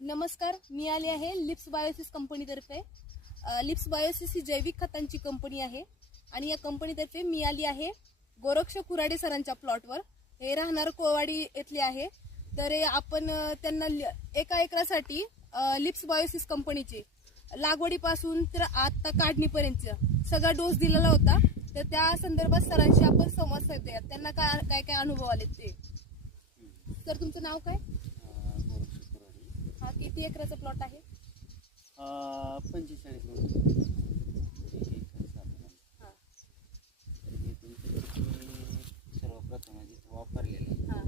नमस्कार, मी आले आहे लिप्स बायोसिस कंपनीतर्फे. लिप्स बायोसिस ही जैविक खतांची कंपनी आहे आणि या कंपनीतर्फे मी आली आहे गोरक्ष कुराडे सरांच्या प्लॉटवर. हे राहणार कोवाडी येथले आहे. तर आपण त्यांना 1 एकरासाठी लिप्स बायोसिस कंपनीचे लागवडीपासून तर आता काढणीपर्यंत सगळा डोस दिलेला होता. तर त्या संदर्भात सरांशी आपण संवाद साधूया. त्यांना काय काय अनुभव आले ते. सर, तुमचं नाव काय? हा किती एकराचा प्लॉट आहे? 45 हा सर्वप्रथम वापरलेलं हा